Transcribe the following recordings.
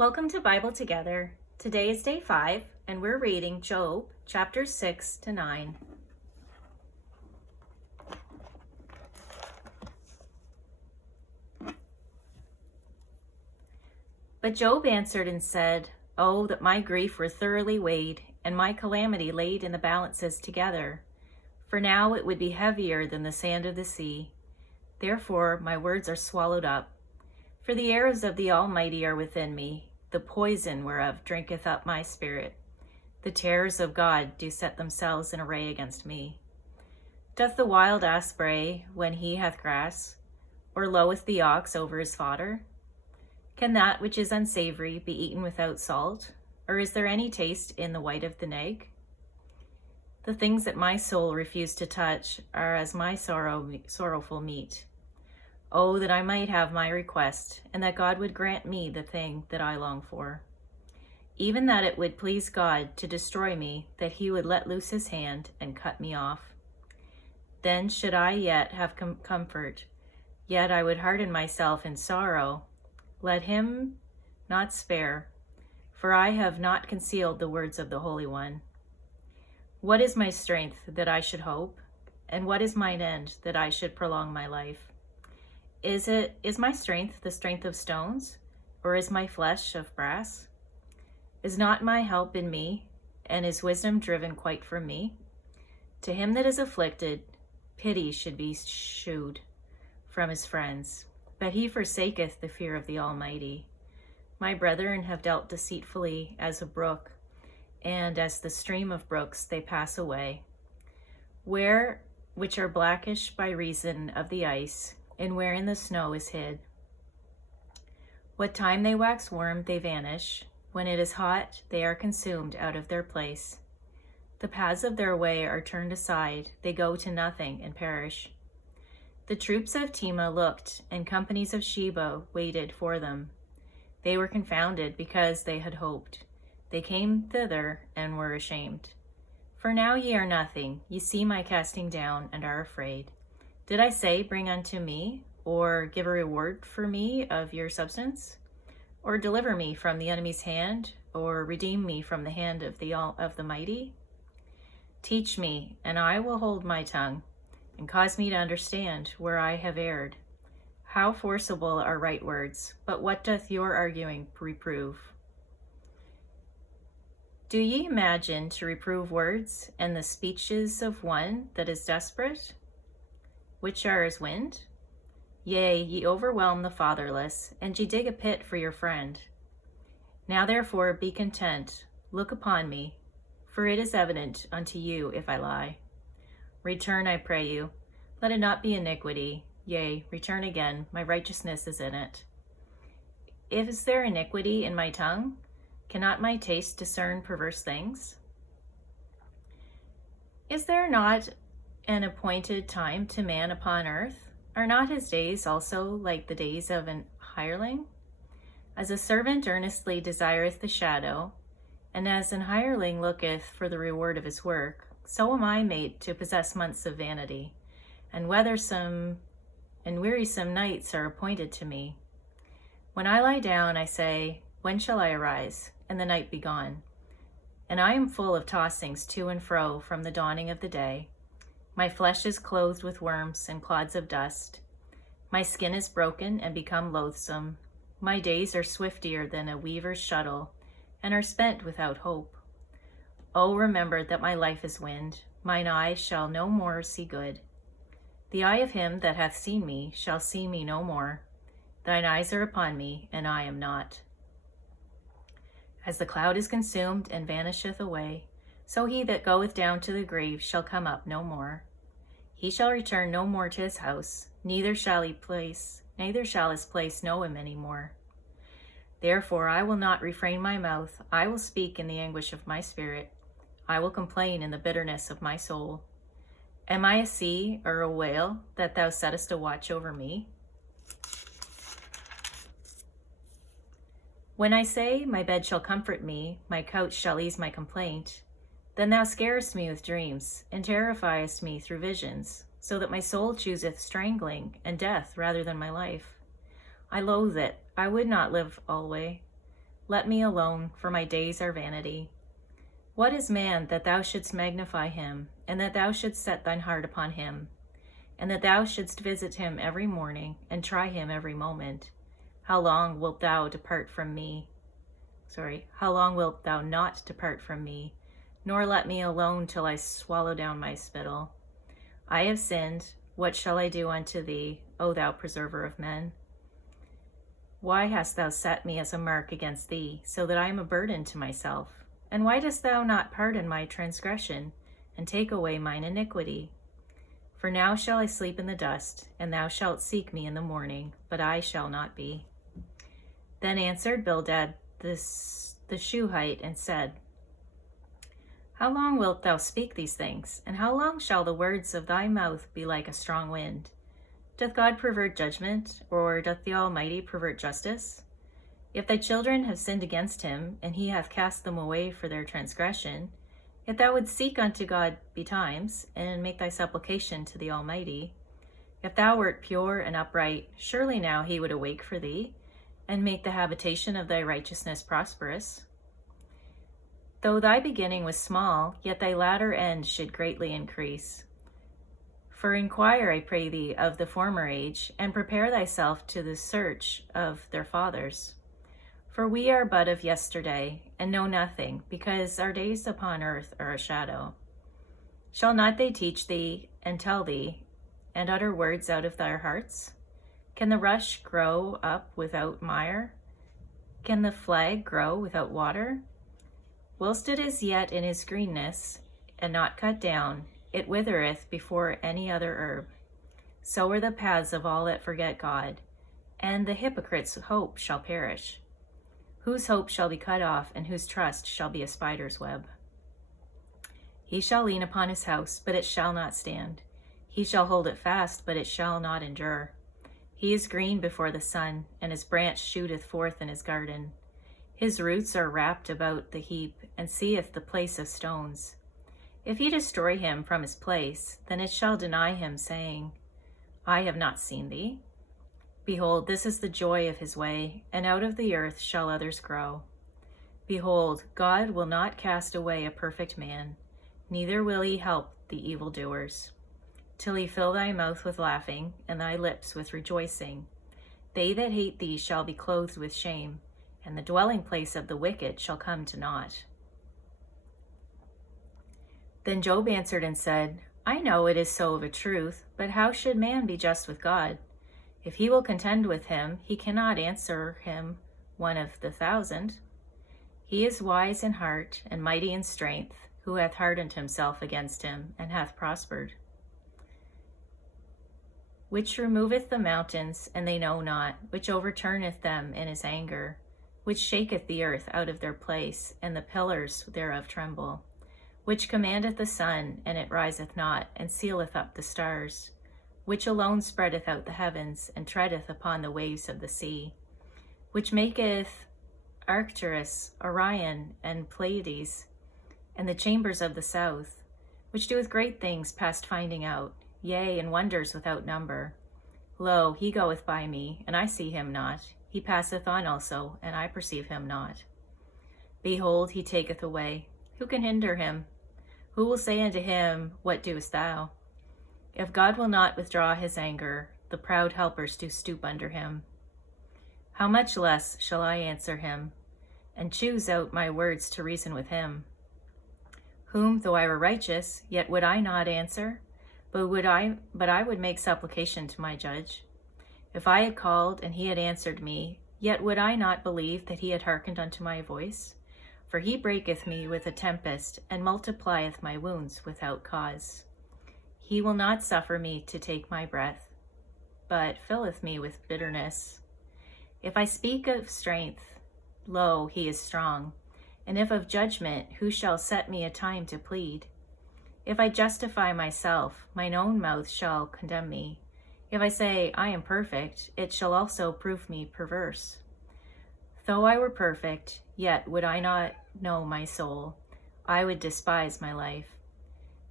Welcome to Bible Together. Today is day 5, and we're reading Job, chapters 6 to 9. But Job answered and said, "Oh, that my grief were thoroughly weighed, and my calamity laid in the balances together. For now it would be heavier than the sand of the sea. Therefore my words are swallowed up. For the arrows of the Almighty are within me, the poison whereof drinketh up my spirit. The terrors of God do set themselves in array against me. Doth the wild ass bray when he hath grass? Or loweth the ox over his fodder? Can that which is unsavory be eaten without salt? Or is there any taste in the white of the nag? The things that my soul refused to touch are as my sorrowful meat. Oh, that I might have my request, and that God would grant me the thing that I long for. Even that it would please God to destroy me, that he would let loose his hand and cut me off. Then should I yet have comfort, yet I would harden myself in sorrow. Let him not spare, for I have not concealed the words of the Holy One. What is my strength that I should hope? And what is mine end that I should prolong my life? Is my strength the strength of stones, or is my flesh of brass? Is not my help in me, and is wisdom driven quite from me? To him that is afflicted, pity should be shewed from his friends, but he forsaketh the fear of the Almighty. My brethren have dealt deceitfully as a brook, and as the stream of brooks they pass away, which are blackish by reason of the ice, and wherein the snow is hid. What time they wax warm, they vanish. When it is hot, they are consumed out of their place. The paths of their way are turned aside, they go to nothing and perish. The troops of Tema looked, and companies of Sheba waited for them. They were confounded because they had hoped. They came thither and were ashamed. For now ye are nothing, ye see my casting down, and are afraid. Did I say, bring unto me, or give a reward for me of your substance? Or deliver me from the enemy's hand, or redeem me from the hand of the mighty? Teach me, and I will hold my tongue, and cause me to understand where I have erred. How forcible are right words, but what doth your arguing reprove? Do ye imagine to reprove words, and the speeches of one that is desperate? Which are as wind? Yea, ye overwhelm the fatherless, and ye dig a pit for your friend. Now therefore be content, look upon me, for it is evident unto you if I lie. Return, I pray you, let it not be iniquity, yea, return again, my righteousness is in it. Is there iniquity in my tongue? Cannot my taste discern perverse things? Is there not an appointed time to man upon earth? Are not his days also like the days of an hireling? As a servant earnestly desireth the shadow, and as an hireling looketh for the reward of his work, so am I made to possess months of vanity, and wearisome nights are appointed to me. When I lie down, I say, when shall I arise, and the night be gone? And I am full of tossings to and fro from the dawning of the day. My flesh is clothed with worms and clods of dust. My skin is broken and become loathsome. My days are swifter than a weaver's shuttle, and are spent without hope. Oh, remember that my life is wind. Mine eye shall no more see good. The eye of him that hath seen me shall see me no more. Thine eyes are upon me, and I am not. As the cloud is consumed and vanisheth away, so he that goeth down to the grave shall come up no more. He shall return no more to his house, neither shall his place know him any more. Therefore I will not refrain my mouth, I will speak in the anguish of my spirit, I will complain in the bitterness of my soul. Am I a sea or a whale, that thou settest a watch over me? When I say, my bed shall comfort me, my couch shall ease my complaint, then thou scarest me with dreams, and terrifiest me through visions, so that my soul chooseth strangling and death rather than my life. I loathe it, I would not live alway. Let me alone, for my days are vanity. What is man that thou shouldst magnify him, and that thou shouldst set thine heart upon him, and that thou shouldst visit him every morning, and try him every moment? How long wilt thou depart from me? How long wilt thou not depart from me, nor let me alone till I swallow down my spittle? I have sinned. What shall I do unto thee, O thou preserver of men? Why hast thou set me as a mark against thee, so that I am a burden to myself? And why dost thou not pardon my transgression, and take away mine iniquity? For now shall I sleep in the dust, and thou shalt seek me in the morning, but I shall not be. Then answered Bildad the Shuhite, and said, How long wilt thou speak these things, and how long shall the words of thy mouth be like a strong wind? Doth God pervert judgment, or doth the Almighty pervert justice? If thy children have sinned against him, and he hath cast them away for their transgression, yet thou wouldst seek unto God betimes, and make thy supplication to the Almighty. If thou wert pure and upright, surely now he would awake for thee, and make the habitation of thy righteousness prosperous. Though thy beginning was small, yet thy latter end should greatly increase. For inquire, I pray thee, of the former age, and prepare thyself to the search of their fathers. For we are but of yesterday, and know nothing, because our days upon earth are a shadow. Shall not they teach thee, and tell thee, and utter words out of their hearts? Can the rush grow up without mire? Can the flag grow without water? Whilst it is yet in his greenness, and not cut down, it withereth before any other herb. So are the paths of all that forget God, and the hypocrite's hope shall perish. Whose hope shall be cut off, and whose trust shall be a spider's web? He shall lean upon his house, but it shall not stand. He shall hold it fast, but it shall not endure. He is green before the sun, and his branch shooteth forth in his garden. His roots are wrapped about the heap, and seeth the place of stones. If he destroy him from his place, then it shall deny him, saying, I have not seen thee. Behold, this is the joy of his way, and out of the earth shall others grow. Behold, God will not cast away a perfect man, neither will he help the evildoers. Till he fill thy mouth with laughing, and thy lips with rejoicing. They that hate thee shall be clothed with shame, and the dwelling place of the wicked shall come to naught. Then Job answered and said, I know it is so of a truth, but how should man be just with God? If he will contend with him, he cannot answer him one of the 1,000. He is wise in heart and mighty in strength, who hath hardened himself against him, and hath prospered. Which removeth the mountains, and they know not, which overturneth them in his anger, which shaketh the earth out of their place, and the pillars thereof tremble, which commandeth the sun, and it riseth not, and sealeth up the stars, which alone spreadeth out the heavens, and treadeth upon the waves of the sea, which maketh Arcturus, Orion, and Pleiades, and the chambers of the south, which doeth great things past finding out, yea, and wonders without number. Lo, he goeth by me, and I see him not. He passeth on also, and I perceive him not. Behold, he taketh away. Who can hinder him? Who will say unto him, What doest thou? If God will not withdraw his anger, the proud helpers do stoop under him. How much less shall I answer him, and choose out my words to reason with him? Whom, though I were righteous, yet would I not answer, but I would make supplication to my judge. If I had called, and he had answered me, yet would I not believe that he had hearkened unto my voice? For he breaketh me with a tempest, and multiplieth my wounds without cause. He will not suffer me to take my breath, but filleth me with bitterness. If I speak of strength, lo, he is strong. And if of judgment, who shall set me a time to plead? If I justify myself, mine own mouth shall condemn me. If I say, I am perfect, it shall also prove me perverse. Though I were perfect, yet would I not know my soul. I would despise my life.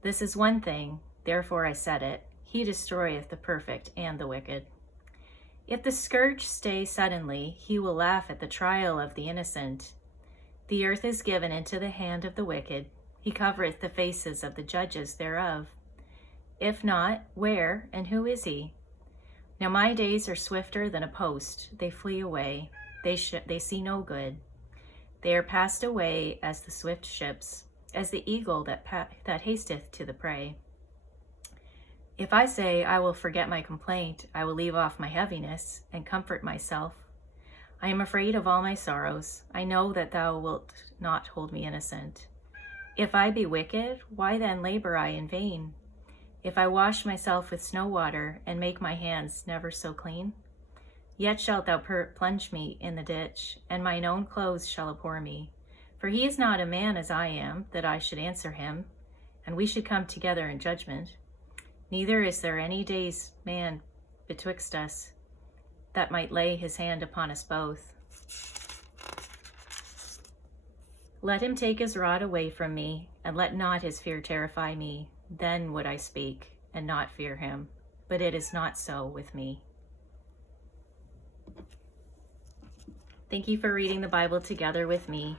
This is one thing, therefore I said it. He destroyeth the perfect and the wicked. If the scourge stay suddenly, he will laugh at the trial of the innocent. The earth is given into the hand of the wicked. He covereth the faces of the judges thereof. If not, where and who is he? Now my days are swifter than a post. They flee away. They see no good. They are passed away as the swift ships, as the eagle that hasteth to the prey. If I say, I will forget my complaint, I will leave off my heaviness, and comfort myself. I am afraid of all my sorrows. I know that thou wilt not hold me innocent. If I be wicked, why then labor I in vain? If I wash myself with snow water, and make my hands never so clean? Yet shalt thou plunge me in the ditch, and mine own clothes shall abhor me. For he is not a man as I am, that I should answer him, and we should come together in judgment. Neither is there any day's man betwixt us, that might lay his hand upon us both. Let him take his rod away from me, and let not his fear terrify me. Then would I speak, and not fear him. But it is not so with me. Thank you for reading the Bible together with me.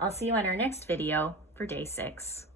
I'll see you on our next video for day 6.